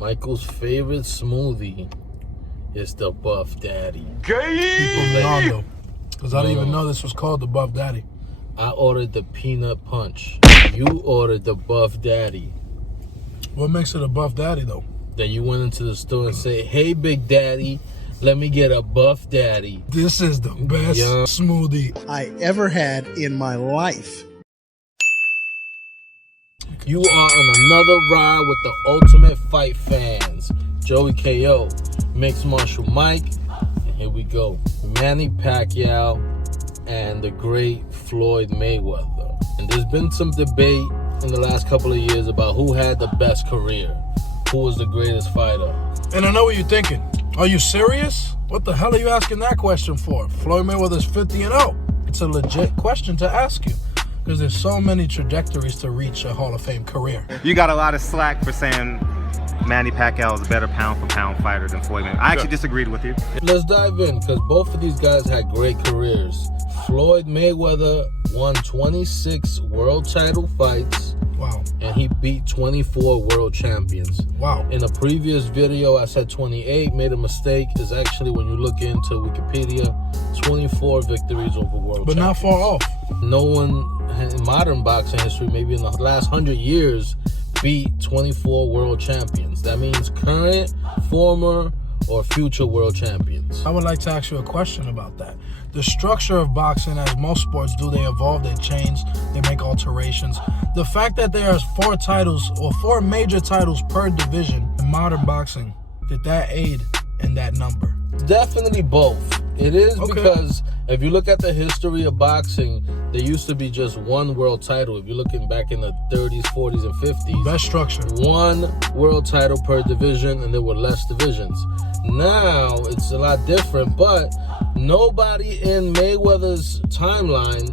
Michael's favorite smoothie is the Buff Daddy. People know, because I didn't even know this was called the Buff Daddy. I ordered the Peanut Punch. You ordered the Buff Daddy. What makes it a Buff Daddy, though? That you went into the store and say, "Hey, Big Daddy, let me get a Buff Daddy." This is the best smoothie I ever had in my life. You are on another ride with the Ultimate Fight fans. JoeyKO, Mixed Martial Mike, and here we go. Manny Pacquiao and the great Floyd Mayweather. And there's been some debate in the last couple of years about who had the best career, who was the greatest fighter. And I know what you're thinking. Are you serious? What the hell are you asking that question for? Floyd Mayweather's 50-0. It's a legit question to ask you, because there's so many trajectories to reach a Hall of Fame career. You got a lot of slack for saying Manny Pacquiao is a better pound-for-pound fighter than Floyd Mayweather. I actually disagreed with you. Let's dive in, because both of these guys had great careers. Floyd Mayweather won 26 world title fights. Wow. And he beat 24 world champions. Wow. In a previous video, I said 28, made a mistake. It's actually, when you look into Wikipedia, 24 victories over world champions. But not far off. No one in modern boxing history, maybe in the last 100 years, beat 24 world champions. That means current, former, or future world champions. I would like to ask you a question about that. The structure of boxing, as most sports do, they evolve, they change, they make alterations. The fact that there are 4 titles or 4 major titles per division in modern boxing, did that aid in that number? Definitely both. It is because if you look at the history of boxing, there used to be just one world title. If you're looking back in the 30s, 40s, and 50s. Best structure. One world title per division, and there were less divisions. Now, it's a lot different, but nobody in Mayweather's timeline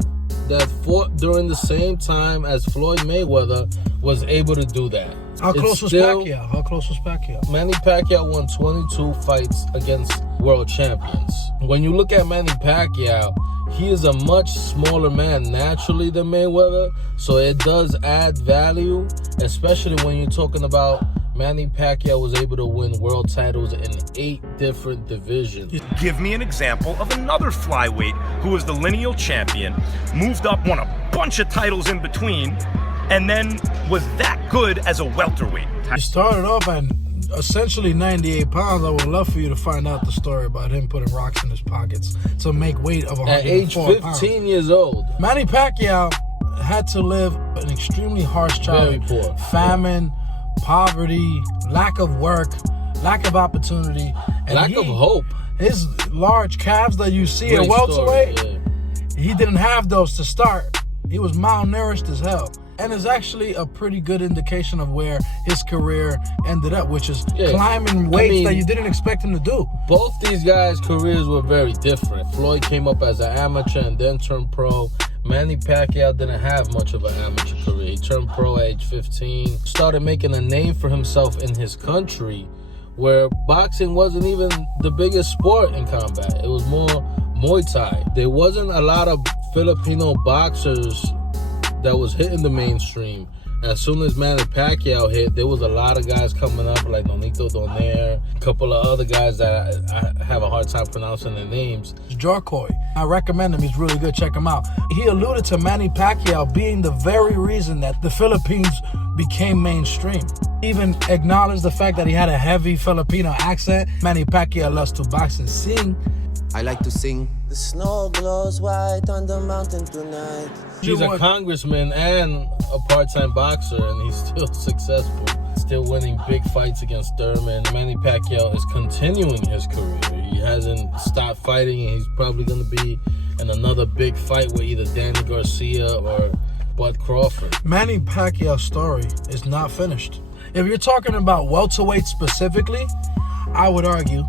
that fought during the same time as Floyd Mayweather was able to do that. How close was Pacquiao? How close was Pacquiao? Manny Pacquiao won 22 fights against world champions. When you look at Manny Pacquiao, he is a much smaller man naturally than Mayweather, so it does add value, especially when you're talking about Manny Pacquiao was able to win world titles in 8 different divisions. Give me an example of another flyweight who was the lineal champion, moved up, won a bunch of titles in between, and then was that good as a welterweight. He started off at essentially 98 pounds. I would love for you to find out the story about him putting rocks in his pockets to make weight of 104 At age 15 pounds. years old. Manny Pacquiao had to live an extremely harsh childhood. Very poor. Famine, poverty, lack of work, lack of opportunity. And Lack of hope. His large calves that you see at welterweight, he didn't have those to start. He was malnourished as hell. And it's actually a pretty good indication of where his career ended up, which is climbing weights that you didn't expect him to do. Both these guys' careers were very different. Floyd came up as an amateur and then turned pro. Manny Pacquiao didn't have much of an amateur career. He turned pro at age 15. Started making a name for himself in his country, where boxing wasn't even the biggest sport in combat. It was more Muay Thai. There wasn't a lot of Filipino boxers that was hitting the mainstream. As soon as Manny Pacquiao hit, there was a lot of guys coming up like Nonito Donaire, a couple of other guys that I have a hard time pronouncing their names. JoeyKO, I recommend him. He's really good. Check him out. He alluded to Manny Pacquiao being the very reason that the Philippines became mainstream. Even acknowledged the fact that he had a heavy Filipino accent. Manny Pacquiao loves to box and sing. I like to sing. The snow glows white on the mountain tonight. He's a congressman and a part-time boxer, and he's still successful. Still winning big fights against Thurman. Manny Pacquiao is continuing his career. He hasn't stopped fighting, and he's probably going to be in another big fight with either Danny Garcia or Bud Crawford. Manny Pacquiao's story is not finished. If you're talking about welterweight specifically, I would argue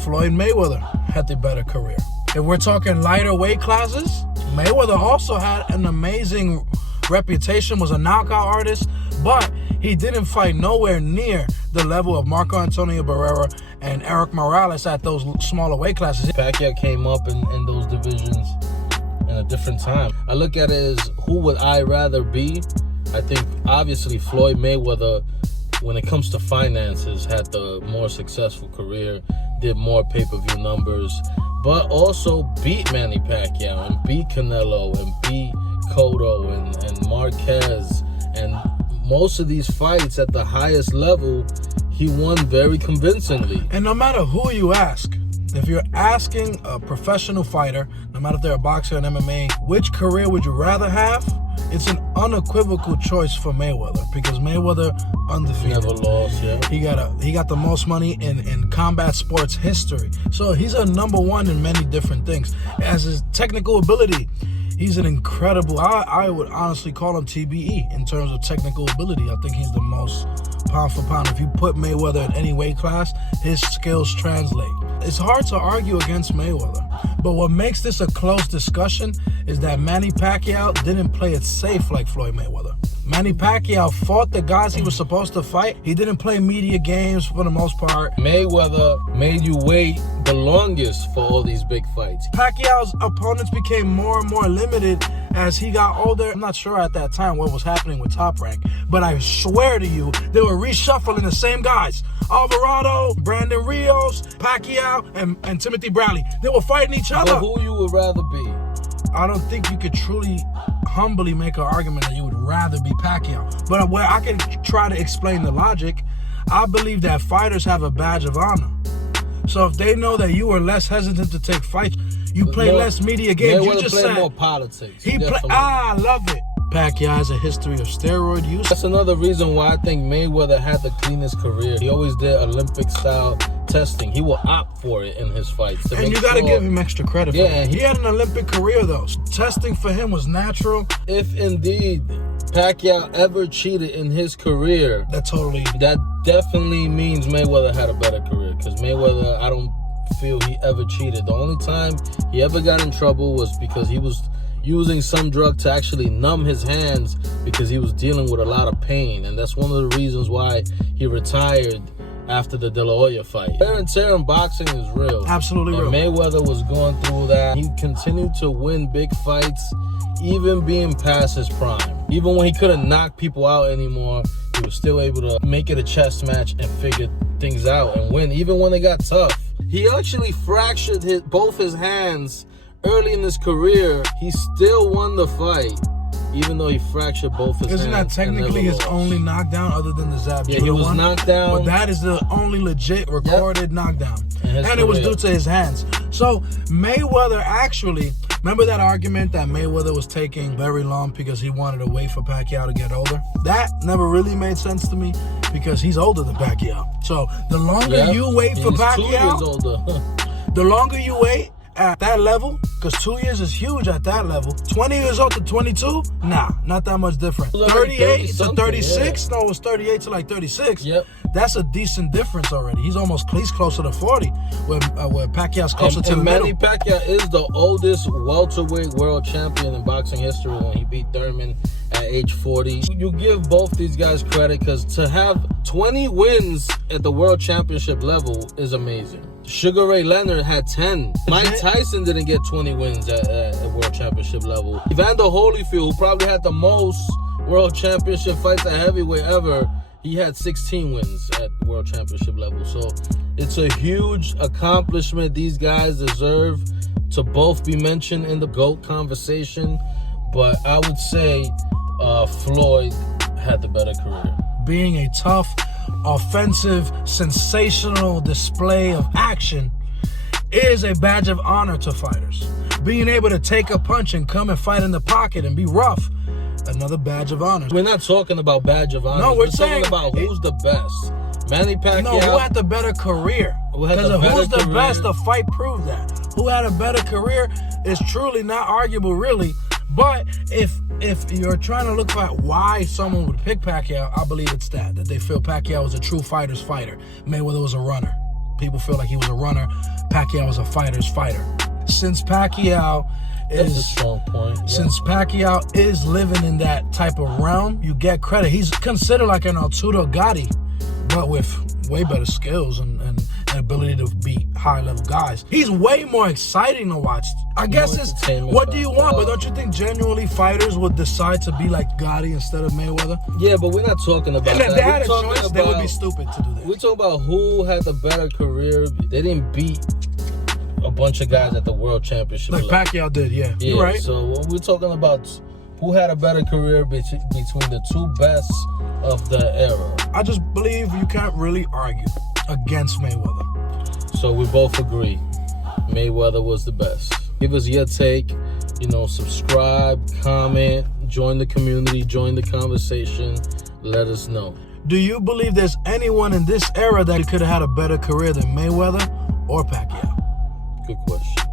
Floyd Mayweather had the better career. If we're talking lighter weight classes, Mayweather also had an amazing reputation, was a knockout artist, but he didn't fight nowhere near the level of Marco Antonio Barrera and Eric Morales at those smaller weight classes. Pacquiao came up in those divisions in a different time. I look at it as, who would I rather be? I think obviously Floyd Mayweather when it comes to finances, had the more successful career, did more pay-per-view numbers, but also beat Manny Pacquiao and beat Canelo and beat Cotto and Marquez. And most of these fights at the highest level, he won very convincingly. And no matter who you ask, if you're asking a professional fighter, no matter if they're a boxer or an MMA, which career would you rather have? It's an unequivocal choice for Mayweather, because Mayweather undefeated. Never lost, yeah. He got the most money in combat sports history. So he's a number one in many different things. As his technical ability, he's an incredible, I would honestly call him TBE in terms of technical ability. I think he's the most pound for pound. If you put Mayweather in any weight class, his skills translate. It's hard to argue against Mayweather. But what makes this a close discussion is that Manny Pacquiao didn't play it safe like Floyd Mayweather. Manny Pacquiao fought the guys he was supposed to fight. He didn't play media games for the most part. Mayweather made you wait the longest for all these big fights. Pacquiao's opponents became more and more limited as he got older. I'm not sure at that time what was happening with Top Rank, but I swear to you, they were reshuffling the same guys. Alvarado, Brandon Rios, Pacquiao, and Timothy Bradley. They were fighting each other. But who you would rather be? I don't think you could truly humbly make an argument that you would rather be Pacquiao. But where I can try to explain the logic, I believe that fighters have a badge of honor. So if they know that you are less hesitant to take fights, you play less media games. You just said more politics. I love it. Pacquiao has a history of steroid use. That's another reason why I think Mayweather had the cleanest career. He always did Olympic-style testing. He will opt for it in his fights. And you got to give him extra credit for that. He had an Olympic career, though. Testing for him was natural. If indeed Pacquiao ever cheated in his career, that definitely means Mayweather had a better career. Because Mayweather, I don't feel he ever cheated. The only time he ever got in trouble was because he was using some drug to actually numb his hands because he was dealing with a lot of pain. And that's one of the reasons why he retired after the De La Hoya fight. Wear and tear in boxing is real. Absolutely real. Mayweather was going through that. He continued to win big fights, even being past his prime. Even when he couldn't knock people out anymore, he was still able to make it a chess match and figure things out and win, even when they got tough. He actually fractured both his hands early in his career. He still won the fight, even though he fractured both his hands. Isn't that technically his only knockdown other than the Zab Judah he was one? knocked down. But that is the only legit recorded knockdown. And it was due to his hands. So Mayweather actually, remember that argument that Mayweather was taking very long because he wanted to wait for Pacquiao to get older? That never really made sense to me because he's older than Pacquiao. So the longer you wait for Pacquiao, 2 years older. the longer you wait at that level, because 2 years is huge at that level. 20 years old to 22? Nah, not that much different. 38 to 36? Yeah. No, it was 38 to like 36. Yep. That's a decent difference already. He's closer to 40, where Pacquiao's closer to the middle. Manny Pacquiao is the oldest welterweight world champion in boxing history when he beat Thurman at age 40. You give both these guys credit because to have 20 wins at the world championship level is amazing. Sugar Ray Leonard had 10. Mike Tyson didn't get 20 wins at world championship level. Evander Holyfield, who probably had the most world championship fights at heavyweight ever, he had 16 wins at world championship level. So it's a huge accomplishment. These guys deserve to both be mentioned in the GOAT conversation. But I would say Floyd had the better career. Being a tough, offensive, sensational display of action is a badge of honor to fighters. Being able to take a punch and come and fight in the pocket and be rough, another badge of honor. We're not talking about badge of honor. No, we're saying talking about who's the best. Manny Pacquiao. No, who had the better career? Because who's the best, the fight proved that. Who had a better career is truly not arguable, really. But if you're trying to look for why someone would pick Pacquiao, I believe it's that they feel Pacquiao was a true fighter's fighter. Mayweather was a runner. People feel like he was a runner. Pacquiao was a fighter's fighter. Since Pacquiao That's a strong point. Yeah. Since Pacquiao is living in that type of realm, you get credit. He's considered like an Arturo Gatti, but with way better skills and an ability to beat high-level guys. He's way more exciting to watch. I guess it's what do you want? But don't you think genuinely fighters would decide to be like Gotti instead of Mayweather? Yeah, but we're not talking about that. And if they had a choice, they would be stupid to do that. We're talking about who had the better career. They didn't beat a bunch of guys at the World Championship. Like Pacquiao did, yeah. You're right. So we're talking about who had a better career between the two best of the era. I just believe you can't really argue against Mayweather. So we both agree Mayweather was the best. Give us your take, subscribe, comment, join the community, join the conversation, let us know. Do you believe there's anyone in this era that could have had a better career than Mayweather or Pacquiao? Good question.